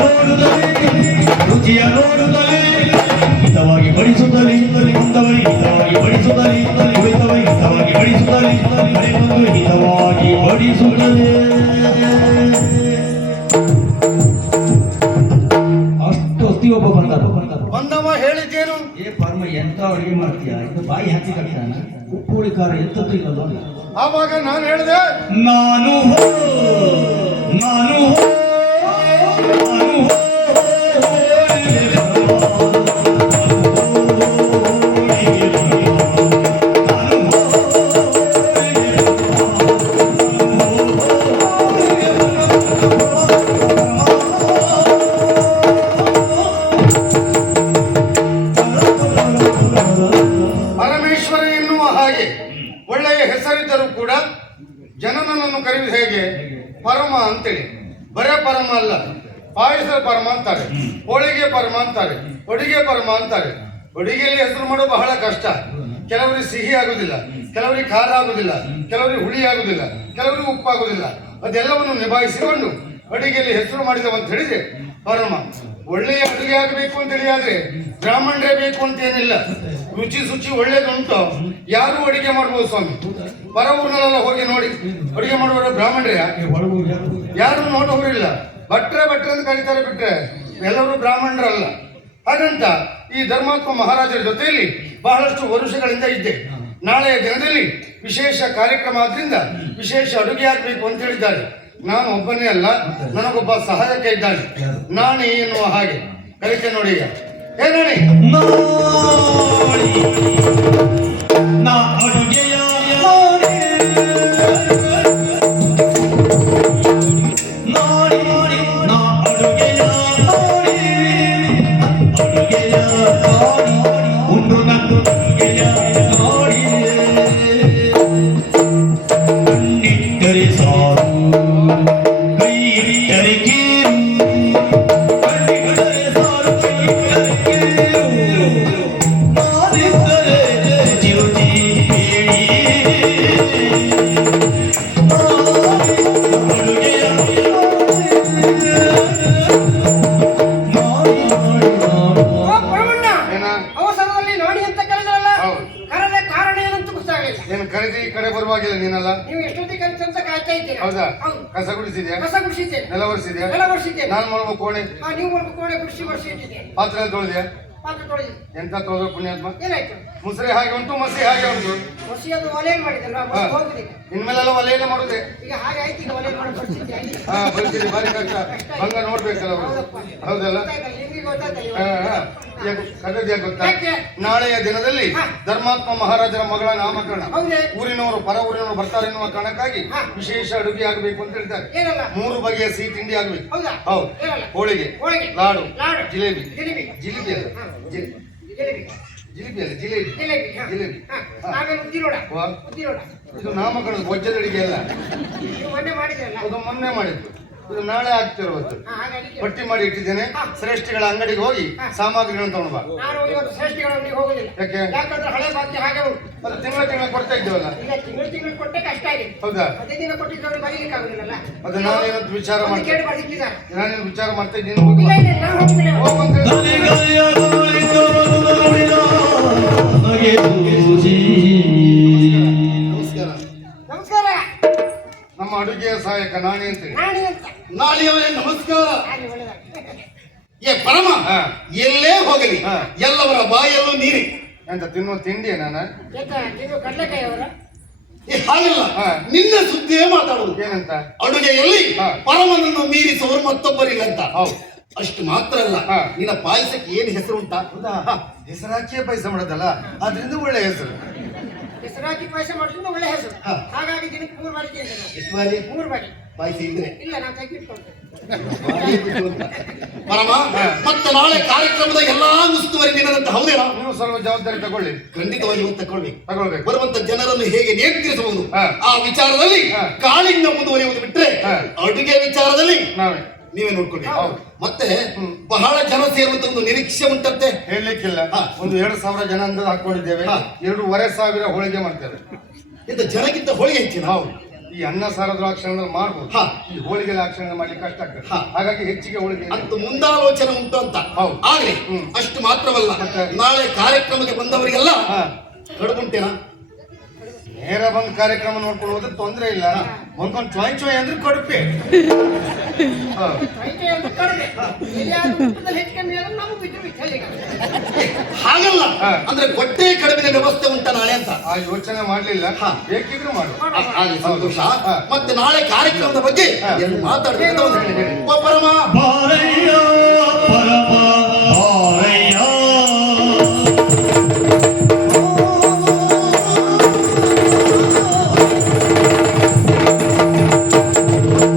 ನೋಡುತ್ತಲೇ ರುಚಿಯ ನೋಡುತ್ತಲೇ ಹಿತವಾಗಿ ಬಡಿಸುತ್ತಲೇ ಮುಂದವರಿ ಹಿತವಾಗಿ ಬಡಿಸುತ್ತಲೇ ಉಳಿದವರಿ ಹಿತವಾಗಿ ಬಡಿಸುತ್ತಲೇ ಮನೆಗೊಂದು ಹಿತವಾಗಿ ಬಡಿಸುತ್ತಲೇ ಅಷ್ಟು ಹೊತ್ತಿ ಒಬ್ಬ ಬಂದವ ಹೇಳಿದ್ದೇನು? ಏ ಪರಮ ಎಂತ ಅಡುಗೆ ಮಾಡ್ತೀಯ ಇದು ಬಾಯಿ ಹಾಕಿ ಕಟ್ಟಾನ ಉಪ್ಪುಳಿ ಖಾರ ಎಂತದ್ದು ಇಲ್ಲಲ್ಲ. ಆವಾಗ ನಾನು ಹೇಳಿದೆ ನಾನು ಪರಮೇಶ್ವರ ಎನ್ನುವ ಹಾಗೆ ಒಳ್ಳೆಯ ಹೆಸರಿದ್ದರೂ ಕೂಡ ಜನನನ್ನು ಕರೆಯುವುದು ಹೇಗೆ? ಪರಮ ಅಂತೇಳಿ. ಬರೇ ಪರಮ ಅಲ್ಲ, ಪಾಯಸ ಪರಮ ಅಂತಾರೆ, ಹೋಳಿಗೆ ಪರಮ ಅಂತಾರೆ, ಅಡುಗೆ ಪರಮ ಅಂತಾರೆ. ಅಡುಗೆಯಲ್ಲಿ ಹೆಸರು ಮಾಡೋದು ಬಹಳ ಕಷ್ಟ. ಕೆಲವರಿಗೆ ಸಿಹಿ ಆಗುದಿಲ್ಲ, ಕೆಲವರಿಗೆ ಖಾರ ಆಗುದಿಲ್ಲ, ಕೆಲವರಿಗೆ ಹುಳಿ ಆಗುದಿಲ್ಲ, ಕೆಲವರಿಗೆ ಉಪ್ಪಾಗುದಿಲ್ಲ. ಅದೆಲ್ಲವನ್ನು ನಿಭಾಯಿಸಿಕೊಂಡು ಅಡುಗೆಯಲ್ಲಿ ಹೆಸರು ಮಾಡಿದವಂತ ಹೇಳಿದ್ರೆ ಪರಮ. ಒಳ್ಳೆಯ ಅಡುಗೆ ಆಗಬೇಕು ಅಂತ ಹೇಳಿ ಆದ್ರೆ ಬ್ರಾಹ್ಮಣರೇ ಬೇಕು ಅಂತ ಏನಿಲ್ಲ. ರುಚಿ ಶುಚಿ ಒಳ್ಳೇದುಂಟು, ಯಾರು ಅಡುಗೆ ಮಾಡ್ಬೋದು ಸ್ವಾಮಿ. ಪರ ಊರಿನಲ್ಲೆಲ್ಲ ಹೋಗಿ ನೋಡಿ, ಅಡುಗೆ ಮಾಡುವ ಬ್ರಾಹ್ಮಣರೇ ಯಾರು ನೋಡೋರಿಲ್ಲ. ಭಟ್ರೆ ಅಂತ ಕರೀತಾರೆ ಬಿಟ್ರೆ ಎಲ್ಲರೂ ಬ್ರಾಹ್ಮಣರಲ್ಲ. ಹಾಗಂತ ಈ ಧರ್ಮಾತ್ಮ ಮಹಾರಾಜರ ಜೊತೆಯಲ್ಲಿ ಬಹಳಷ್ಟು ವರುಷಗಳಿಂದ ಇದ್ದೆ. ನಾಳೆಯ ದಿನದಲ್ಲಿ ವಿಶೇಷ ಕಾರ್ಯಕ್ರಮ ಆದ್ರಿಂದ ವಿಶೇಷ ಅಡುಗೆ ಆಗಬೇಕು ಅಂತ ಹೇಳಿದ್ದಾರೆ. ನಾನು ಒಬ್ಬನೇ ಅಲ್ಲ, ನನಗೊಬ್ಬ ಸಹಾಯಕ ಇದ್ದಾನೆ, ನಾಣಿ ಎನ್ನುವ ಹಾಗೆ. ಕಲಿಕೆ ನೋಡಿ ಈಗ. ಏ ನಾಣಿ, ಕರೆದಿ ಈ ಕಡೆ ಬರುವಾಗಿಲ್ಲ ನೀನಲ್ಲ. ನೀವು ಎಷ್ಟೊತ್ತಿಗೆ ಅಂತ ಕಾಯ್ತಾ ಇದ್ದೀರಾ? ಹೌದಾ? ಕಸ ಗುಡಿಸಿದ್ಯಾ? ಕಸ ಗುಡಿಸಿದ್ದೆ. ನೆಲ ಒರೆಸಿದ್ಯಾ? ನೆಲ ಒರೆಸಿದ್ದೆ. ನಾನು ಮಾಡುವ ಕೋಣೆ ನೀವು ಮಾಡುವ ಕೋಣೆ ಗುಡಿಸಿ ಒರೆಸಿದ್ದೆ. ಪಾತ್ರೆ ತೊಳೆದ್ಯಾ? ಪಾತ್ರೆ ತೊಳೆದಿ. ಎಂತ ತೊಳೆದ ಪುಣ್ಯಾತ್ಮ. ಏನಾಯ್ತು? ಮುಸ್ರೆ ಹಾಗೆ ಉಂಟು, ಮಸಿ ಹಾಗೆ ಉಂಟು. ಮಸಿ ಅದು ಒಲೆ ಮಾಡಿದಲ್ಲ, ಹೋಗುದಿಲ್ಲ. ಇನ್ಮೇಲೆಲ್ಲ ಒಲೆಯಲ್ಲ ಮಾಡುದೆ. ಈಗ ಹಾಗೆ ಆಯ್ತು, ಈಗ ಒಲೆ ಮಾಡಿ ಪರಿಸ್ಥಿತಿ ಆಯ್ತು. ಹಾ, ಪರಿಸ್ಥಿತಿ ಭಾರಿ ಕಷ್ಟ. ಹಂಗ ನೋಡ್ಬೇಕಲ್ಲ ಅವರು. ಹೌದಲ್ಲ? ನಿಮ್ಗೆ ಗೊತ್ತಾಗ್ತದೆ. ಕರೆದ್ಯಾಕೆ ಗೊತ್ತಾ? ನಾಳೆಯ ದಿನದಲ್ಲಿ ಧರ್ಮಾತ್ಮ ಮಹಾರಾಜರ ಮಗಳ ನಾಮಕರಣ. ಊರಿನವರು ಪರ ಊರಿನವರು ಬರ್ತಾರೆ ಎನ್ನುವ ಕಾರಣಕ್ಕಾಗಿ ವಿಶೇಷ ಅಡುಗೆ ಆಗಬೇಕು ಅಂತ ಹೇಳ್ತಾರೆ. 3 ಬಗೆಯ ಸಿಹಿ ತಿಂಡಿ ಆಗಬೇಕು. ಹೌದು, ಹೋಳಿಗೆ, ಲಾಡು, ಜಿಲೇಬಿ. ಜಿಲೇಬಿ ಅಲ್ಲ, ಇದು ನಾಮಕರಣದ ಬೊಜ್ಜದ ಅಡಿಗೆ ಅಲ್ಲ. ಅದು ಮೊನ್ನೆ ಮಾಡಿದ್ದು, ಇದು ನಾಳೆ ಆಗ್ತಿರೋದು. ಪಟ್ಟಿ ಮಾಡಿ ಇಟ್ಟಿದ್ದೇನೆ. ಶ್ರೇಷ್ಠಿಗಳ ಅಂಗಡಿಗೆ ಹೋಗಿ ಸಾಮಗ್ರಿಗಳನ್ನು ತಗೊಂಡು ಬಾ. ಯಾಕೆ? ಅದು ತಿಂಗಳ ಕೊಡ್ತಾ ಇದ್ದೇವಲ್ಲ. ಹೌದಾ? ಅದು ನಾನೇನಂತ ವಿಚಾರ ಮಾಡ್ತೀನಿ. ನಾನೇನು ವಿಚಾರ ಮಾಡ್ತಾ ಇದ್ದೀನಿ. ನಮಸ್ಕಾರ. ನಮ್ಮ ಅಡುಗೆಯ ಸಹಾಯಕ ನಾಣಿ ಅಂತೇಳಿ. ನಾಳೆಯವರೇ ನಮಸ್ಕಾರ. ಏ ಪರಮ, ಎಲ್ಲೇ ಹೋಗಲಿ ಎಲ್ಲವರ ಬಾಯಲ್ಲೂ ನೀರಿ ಅಂತ ತಿನ್ನುವ ತಿಂಡಿ ನಾನು. ಹಾಗಿಲ್ಲ, ನಿನ್ನ ಸುದ್ದಿಯೇ ಮಾತಾಡುದು. ಏನಂತ? ಅಡುಗೆಯಲ್ಲಿ ಪರಮನನ್ನು ಮೀರಿಸುವರು ಮತ್ತೊಬ್ಬರಿಲ್ಲ ಅಂತ. ಹೌದು, ಅಷ್ಟು ಮಾತ್ರ ಅಲ್ಲ, ನಿನ್ನ ಪಾಯಸಕ್ಕೆ ಏನು ಹೆಸರು ಉಂಟಾ? ಹೆಸರು ಹಾಕಿಯೇ ಪಾಯಸ ಮಾಡೋದಲ್ಲ, ಅದರಿಂದ ಒಳ್ಳೆ ಹೆಸರು. ಹೆಸರಾಕಿ ಪಾಯಸ ಮಾಡೋದ್ರಿಂದ ಒಳ್ಳೆ ಹೆಸರು. ಹಾಗಾಗಿ ದಿನಕ್ಕೆ 3 ಬಾರಿ ತಿಂತೇನೆ. ಎಷ್ಟು ಬಾರಿ? 3 ಬಾರಿ ಪಾಯಸ ಇದ್ರೆ ಇಲ್ಲ, ನಾನು ತೆಗೆದಿಟ್ಕೊಳ್ತೇನೆ. ಪರಮ, ಮತ್ತೆ ನಾಳೆ ಕಾರ್ಯಕ್ರಮದ ಎಲ್ಲಾ ಉಸ್ತುವಾರಿ ನಿನ್ನದಂತ ಹೌದೇನಾ? ನೀವು ಸ್ವಲ್ಪ ಜವಾಬ್ದಾರಿ ತಗೊಳ್ಳಿ. ಖಂಡಿತವಾಗಿ ತಗೊಳ್ಬೇಕು. ಬರುವಂತ ಜನರನ್ನು ಹೇಗೆ ನಿಯಂತ್ರಿಸಬಹುದು ಆ ವಿಚಾರದಲ್ಲಿ ಕಾಳಿಂಗ ಮುಂದುವರಿಯುವುದು ಬಿಟ್ರೆ ಅಡುಗೆ ವಿಚಾರದಲ್ಲಿ ನೀವೇ ನೋಡ್ಕೊಳ್ಳಿ. ಮತ್ತೆ ಬಹಳ ಜನ ಸೇರುವಂತ ಒಂದು ನಿರೀಕ್ಷೆ ಉಂಟಂತೆ. ಹೇಳಲಿಕ್ಕಿಲ್ಲ, ಒಂದು 2,000 ಜನ ಅಂತ ಹಾಕೊಂಡಿದ್ದೇವೆ. 2,500 ಹೋಳಿಗೆ ಮಾಡ್ತೇವೆ. ಇದು ಜನಕ್ಕಿಂತ ಹೋಳಿಗೆ ಹೆಚ್ಚಿನ. ಹೌದು, ಈ ಅನ್ನ ಸಾರದ ಕ್ಷಣದಲ್ಲಿ ಮಾಡ್ಬೋದು. ಹಾ. ಈ ಹೋಳಿಗೆ ಕ್ಷಣ ಮಾಡ್ಲಿಕ್ಕೆ ಕಷ್ಟ ಆಗ್ತದೆ. ಹಾ. ಹಾಗಾಗಿ ಹೆಚ್ಚಿಗೆ ಹೋಳಿಗೆ ಅಂತ ಮುಂದಾಲೋಚನೆ ಉಂಟು ಅಂತ. ಹೌದು. ಆಗ್ಲಿ. ಅಷ್ಟು ಮಾತ್ರವಲ್ಲ, ಮತ್ತೆ? ನಾಳೆ ಕಾರ್ಯಕ್ರಮಕ್ಕೆ ಬಂದವರಿಗೆಲ್ಲ ಹಾ. ಕಡುಬುಂಟೇನಾ? ನೇರ ಬಂದು ಕಾರ್ಯಕ್ರಮ ನೋಡ್ಕೊಂಡು ಹೋದ್ರೆ ತೊಂದ್ರೆ ಇಲ್ಲ. ಒಂದ್ಕೊಂಡು ಚೊಯ್ ಅಂದ್ರೆ ಕಡುಪೆ. ಐತೆ ಅಂತ ಕಡಿಮೆ. ಎಲ್ಲಿಯಾದ್ರೂ ಊಟದಲ್ಲಿ ಹೆಚ್ಚು ಕಮ್ಮಿ ಆದ್ರೆ ನಮಗೆ ಬಿಟ್ಟು ಬಿಟ್ಟಲ್ಲಿಗ. ಹಾಗಲ್ಲ, ಹಾ. ಅಂದ್ರೆ ಹೊಟ್ಟೆ ಕಡಿಮೆ ವ್ಯವಸ್ಥೆ ಉಂಟ ನಾಳೆ ಅಂತ. ಆ ಯೋಚನೆ ಮಾಡ್ಲಿಲ್ಲ. ಹಾ. ಬೇಕಿದ್ರು ಮಾಡು. ಆಗ್ಲಿ, ಸಂತೋಷ. ಹಾ. ಮತ್ತೆ ನಾಳೆ ಕಾರ್ಯಕ್ರಮದ ಬಗ್ಗೆ ಹಾ. ಎರಡು ಮಾತಾಡ್ಬೇಕು ಅಂತ ಹೇಳಿ. ಓ ಪರಮ, ಬಾರಯ್ಯ ಪರಮ ಬಾರಯ್ಯ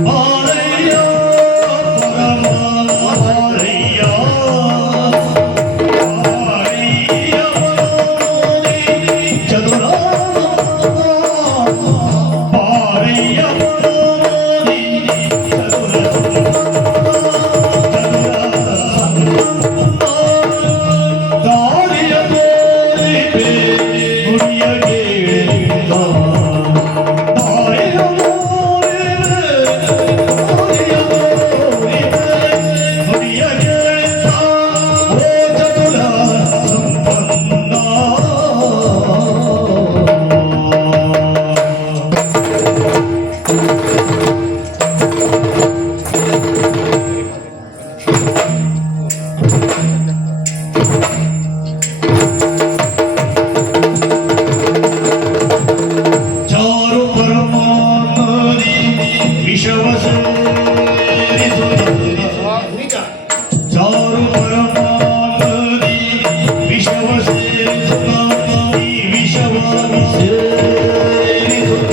ಬಾರಯ್ಯ ಪರಮ ಬಾರಯ್ಯ ಬಾರಯ್ಯ ಚದುರ ಬಾರಯ್ಯ ಚಾರು ಪರಮಾತ್ಮನಿ ವಿಷವ ಸೇರಿಸುತ್ತ ನಿಜ. ಚಾರು ಪರಮಾತ್ಮನಿ ವಿಷವ ಸೇರಿಸುತ್ತ ಈ ವಿಷವ ಸೇರಿಸುತ್ತ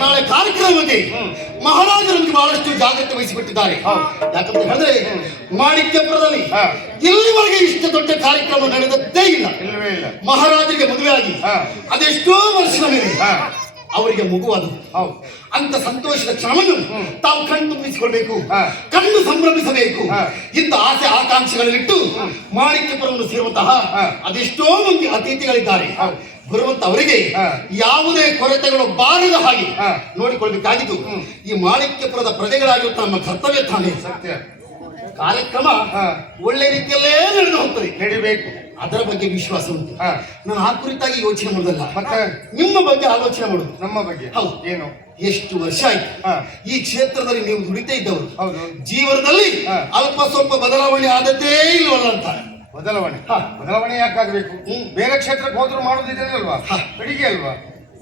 ನಾಳೆ ಕಾರ್ಯಕ್ರಮಕ್ಕೆ ಮಹಾರಾಜರು ನಮಗೆ ಬಹಳಷ್ಟು ಜಾಗ್ರತೆ ವಹಿಸಿಬಿಟ್ಟಿದ್ದಾರೆ. ಯಾಕಂತ ಹೇಳಿದ್ರೆ ಮಾಣಿಕ್ಯಪುರದಲ್ಲಿ ಹಾ. ಇಲ್ಲಿವರೆಗೆ ಇಷ್ಟು ದೊಡ್ಡ ಕಾರ್ಯಕ್ರಮ ನಡೆದದ್ದೇ ಇಲ್ಲ. ಇಲ್ಲವೇ ಇಲ್ಲ. ಮಹಾರಾಜರಿಗೆ ಮದುವೆ ಆಗಿ ಹಾ. ಅದೆಷ್ಟೋ ವರ್ಷದ ಮೇಲೆ ಹಾ. ಅವರಿಗೆ ಮಗುವಾದದ್ದು. ಹೌದು. ಅಂತ ಸಂತೋಷದ ಕ್ಷಣವನ್ನು ತಾವು ಕಣ್ತುಂಬಿಸಿಕೊಳ್ಬೇಕು, ಹಾ. ಕಣ್ಣು ಸಂಭ್ರಮಿಸಬೇಕು. ಹಾ. ಇಂಥ ಆಸೆ ಆಕಾಂಕ್ಷೆಗಳನ್ನಿಟ್ಟು ಮಾಣಿಕ್ಯಪುರವನ್ನು ಸೇರುವಂತಹ ಹಾ. ಅದೆಷ್ಟೋ ಮಂದಿ ಅತಿಥಿಗಳಿದ್ದಾರೆ. ಹೌದು. ಬರುವಂತ ಅವರಿಗೆ ಹಾ. ಯಾವುದೇ ಕೊರತೆಗಳು ಬಾರದ ಹಾಗೆ ಹಾ. ನೋಡಿಕೊಳ್ಬೇಕಾಗಿದ್ದು ಈ ಮಾಣಿಕ್ಯಪುರದ ಪ್ರಜೆಗಳಾಗಿರುವ ನಮ್ಮ ಕರ್ತವ್ಯ ತಾನೇ. ಸತ್ಯ. ಕಾರ್ಯಕ್ರಮ ಹಾ. ಒಳ್ಳೆ ರೀತಿಯಲ್ಲೇ ನಡೆದು ಹೋಗ್ತದೆ. ನಡಿಬೇಕು. ಅದರ ಬಗ್ಗೆ ವಿಶ್ವಾಸ ಉಂಟು. ಹಾ. ನಾನು ಆ ಕುರಿತಾಗಿ ಯೋಚನೆ ಮಾಡೋದಲ್ಲ, ಮತ್ತೆ ನಿಮ್ಮ ಬಗ್ಗೆ ಆಲೋಚನೆ ಮಾಡುದು. ನಮ್ಮ ಬಗ್ಗೆ ಹೌದು. ಏನು? ಎಷ್ಟು ವರ್ಷ ಆಯ್ತು ಹಾ. ಈ ಕ್ಷೇತ್ರದಲ್ಲಿ ನೀವು ದುಡಿತಾ ಇದ್ದವರು. ಹೌದು. ಜೀವನದಲ್ಲಿ ಹಾ. ಅಲ್ಪ ಸ್ವಲ್ಪ ಬದಲಾವಣೆ ಆದದ್ದೇ ಇಲ್ವಲ್ಲ ಅಂತ. ಬದಲಾವಣೆ. ಹಾ. ಬದಲಾವಣೆ ಯಾಕಾಗಬೇಕು? ಬೇರೆ ಕ್ಷೇತ್ರಕ್ಕೆ ಹೋದ್ರು ಮಾಡೋದಿದೆ ಅಲ್ವಾ? ಹಾ. ಅಡಿಗೆ ಅಲ್ವಾ?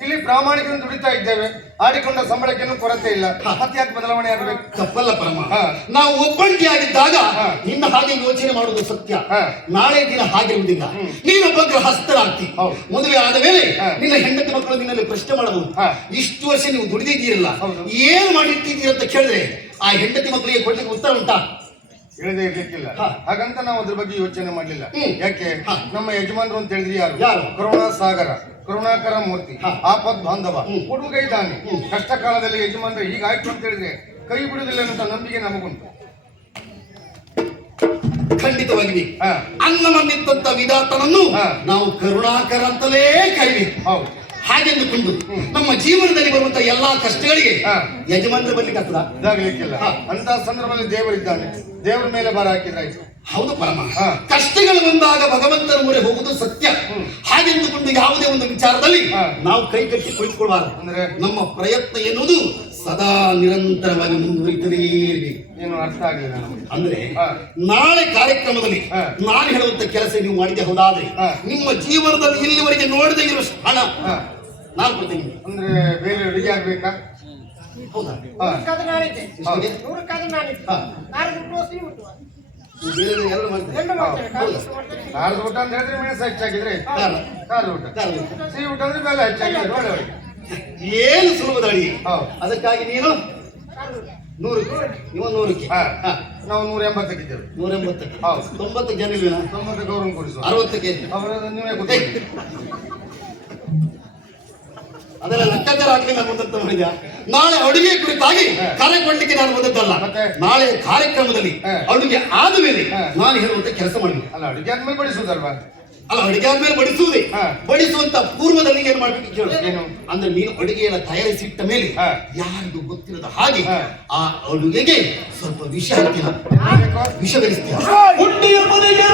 ಇಲ್ಲಿ ಪ್ರಾಮಾಣಿಕದಿಂದ ದುಡಿತಾ ಇದ್ದೇವೆ, ಆಡಿಕೊಂಡ ಸಂಬಳಕ್ಕೇನು ಕೊರತೆ ಇಲ್ಲ. ಮತ್ತೆ ಯಾಕೆ ಬದಲಾವಣೆ ಆಗಬೇಕು? ತಪ್ಪಲ್ಲ ಪರಮ. ಹಾ. ನಾವು ಒಬ್ಬಂಟಿಯಾಗಿದ್ದಾಗ ಹಾ. ನಿನ್ನ ಹಾಗೆ ಯೋಚನೆ ಮಾಡುವುದು ಸತ್ಯ. ಹಾ. ನಾಳೆ ದಿನ ಹಾಗಿರುವುದಿಲ್ಲ. ನೀನೊಬ್ಬ ಗೃಹಸ್ಥರಾಗ್ತಿ. ಹೌದು. ಮದುವೆ ಆದ ಮೇಲೆ ಹಾ. ನಿನ್ನ ಹೆಂಡತಿ ಮಕ್ಕಳು ನಿನ್ನಲ್ಲಿ ಪ್ರಶ್ನೆ ಮಾಡಬಹುದು. ಹಾ. ಇಷ್ಟು ವರ್ಷ ನೀವು ದುಡಿದಿದ್ದೀರಲ್ಲ, ಹೌದು. ಏನ್ ಮಾಡಿಟ್ಟಿದ್ದೀರ ಅಂತ ಕೇಳಿದ್ರೆ ಆ ಹೆಂಡತಿ ಮಕ್ಕಳಿಗೆ ಕೊಡ್ಲಿಕ್ಕೆ ಉತ್ತರ ಉಂಟಾ? ಹೇಳದೇ ಇರ್ಲಿಕ್ಕಿಲ್ಲ. ಹಾ. ಹಾಗಂತ ನಾವು ಅದ್ರ ಬಗ್ಗೆ ಯೋಚನೆ ಮಾಡ್ಲಿಲ್ಲ. ಯಾಕೆ? ಹಾ. ನಮ್ಮ ಯಜಮಾನರು ಅಂತ ಹೇಳಿದ್ರೆ ಯಾರು? ಯಾರು? ಕರುಣಾ ಸಾಗರ, ಕರುಣಾಕರ ಮೂರ್ತಿ, ಹಾ. ಆಪದ್ ಬಾಂಧವ, ಕೊಡುಗೈ ದಾನಿ. ಕಷ್ಟ ಕಾಲದಲ್ಲಿ ಯಜಮಾನರು ಹೀಗಾಯ್ತು ಅಂತ ಹೇಳಿದ್ರೆ ಕೈ ಬಿಡುವುದಿಲ್ಲ ಅಂತ ನಂಬಿಕೆ ನಮಗುಂಟು. ಖಂಡಿತವಾಗಿ ಹಾ. ಅನ್ನವನ್ನಿತ್ತಂತ ವಿಧಾತನನ್ನು ಹಾ. ನಾವು ಕರುಣಾಕರ ಅಂತಲೇ ಕರಿಬೇಕು. ಹೌದು. ಹಾಗೆಂದುಕೊಂಡು ನಮ್ಮ ಜೀವನದಲ್ಲಿ ಬರುವಂತ ಎಲ್ಲಾ ಕಷ್ಟಗಳಿಗೆ ಹಾ. ಯಜಮಾನರು ಬರ್ಲಿಕ್ಕೆ ಆಗ್ತದ? ಇದಾಗಲಿಕ್ಕಿಲ್ಲ. ಹಾ. ಅಂತ ಸಂದರ್ಭದಲ್ಲಿ ದೇವರಿದ್ದಾನೆ, ದೇವರ ಮೇಲೆ ಭಾರ ಹಾಕಿದ್ರಾಯ್ತು. ಹೌದು ಪರಮ. ಹಾ. ಕಷ್ಟಗಳು ಬಂದಾಗ ಭಗವಂತನ ಮೊರೆ ಹೋಗುವುದು ಸತ್ಯ. ಹಾಗೆಂದುಕೊಂಡು ಯಾವುದೇ ಒಂದು ವಿಚಾರದಲ್ಲಿ ಹಾ. ನಾವು ಕೈ ಕಟ್ಟಿ ಕುಳಿತುಕೊಳ್ಬಾರದು. ಅಂದ್ರೆ? ನಮ್ಮ ಪ್ರಯತ್ನ ಎನ್ನುವುದು ಸದಾ ನಿರಂತರವಾಗಿ ಮುಂದುವರಿತಲೇ ಇರಬೇಕು. ಏನು ಅರ್ಥ ಆಗಲಿಲ್ಲ ನಮಗೆ. ಅಂದ್ರೆ ಹಾ. ನಾಳೆ ಕಾರ್ಯಕ್ರಮದಲ್ಲಿ ಹಾ. ನಾನು ಹೇಳುವಂತ ಕೆಲಸ ನೀವು ಮಾಡಿದೆ ಹೋದಾದ್ರೆ ಹಾ. ನಿಮ್ಮ ಜೀವನದಲ್ಲಿ ಇಲ್ಲಿವರೆಗೆ ನೋಡದೆ ಇರುವಷ್ಟು ಹಣ ಹಾ. ನಾನು ಕೊಡ್ತೇನೆ ನಿಮಗೆ. ಅಂದ್ರೆ ಬೇರೆ ಅಡುಗೆ ಆಗ್ಬೇಕಾ? ಹೌದಾ? ಹಾ. ನೂರಕ್ಕಾದ್ರೂ ನಾನಿದ್ದೆ ಇಷ್ಟಿಗೆ? ನೂರಕ್ಕಾದ್ರೂ ನಾನಿದ್ದೆ ಹಾ. ಕಾರು ಬಿಟ್ಟು ನೀವು ಬಿಟ್ಟು ನೀವು ಬೇರೆ ಎರಡು ಮಾಡ್ತೇನೆ. ಎರಡು ಮಾಡ್ತೇನೆ ಕಾರು ಬಿಟ್ಟು ಮಾಡ್ತೇನೆ. ಖಾರದ ಊಟ ಅಂತ ಹೇಳಿದ್ರೆ ಮೆಣಸು ಹೆಚ್ಚಾಗಿದ್ರೆ ಕಾರಣ? ಖಾರದ ಊಟ, ಕಾರಣ. ಸಿಹಿ ಊಟ ಅಂದ್ರೆ ಬೆಲ್ಲ ಹೆಚ್ಚಾಗಿದ್ರೆ ಒಳ್ಳೆ ಒಳ್ಳೆ. ಏನು ಸುಲಭದ ಅಡಿಗೆ. ಹೌದು. ಅದಕ್ಕಾಗಿ ನೀನು ಕಾರು ಬಿಟ್ಟು 100ಕ್ಕೆ ನೀವು 100ಕ್ಕೆ ಹಾ. ಹಾ. ನಾವು 180 ಇದ್ದೇವೆ. 180ಕ್ಕೆ ಹೌದು. 90 ಜನ ಇಲ್ವೇನಾ? 90 ಗೌರವ ಕೊಡಿಸುವ. 60ಕ್ಕೆ ಅವರದ್ದು ನೀವೇ ಗೊತ್ತಿಲ್ಲ. ಅದೆಲ್ಲ ಲೆಕ್ಕಾಚಾರ ಹಾಕ್ಲಿಲ್ಲ ಬಂದಂತ ಮಾಡಿದ್ಯಾ? ನಾಳೆ ಅಡುಗೆ ಕುರಿತಾಗಿ ಕರೆ ಕೊಡ್ಲಿಕ್ಕೆ ನಾನು ಬಂದದ್ದಲ್ಲ. ಮತ್ತೆ? ನಾಳೆ ಕಾರ್ಯಕ್ರಮದಲ್ಲಿ ಹಾ. ಅಡುಗೆ ಆದ ಮೇಲೆ ಹಾ. ನಾನು ಹೇಳುವಂತ ಕೆಲಸ ಮಾಡಬೇಕು. ಅಲ್ಲ ಅಡುಗೆ ಆದ್ಮೇಲೆ ಬಡಿಸುವುದಲ್ವಾ? ಅಲ್ಲ, ಅಡುಗೆ ಆದ್ಮೇಲೆ ಬಡಿಸುವುದೇ. ಹಾ. ಬಡಿಸುವಂತ ಪೂರ್ವದಲ್ಲಿ ಏನ್ ಮಾಡ್ಬೇಕು ಕೇಳು. ಏನು? ಅಂದ್ರೆ ನೀನು ಅಡುಗೆಯೆಲ್ಲ ತಯಾರಿಸಿಟ್ಟ ಮೇಲೆ ಹಾ. ಯಾರಿಗೂ ಗೊತ್ತಿರದ ಹಾಗೆ ಹಾ. ಆ ಅಡುಗೆಗೆ ಸ್ವಲ್ಪ ವಿಷ ಹಾಕ್ತೀನ, ಯಾಕೆ? ವಿಷ ಬೆರೆಸ್ತೀಯ. ಹುಟ್ಟಿಯ ಮನೆಗೆ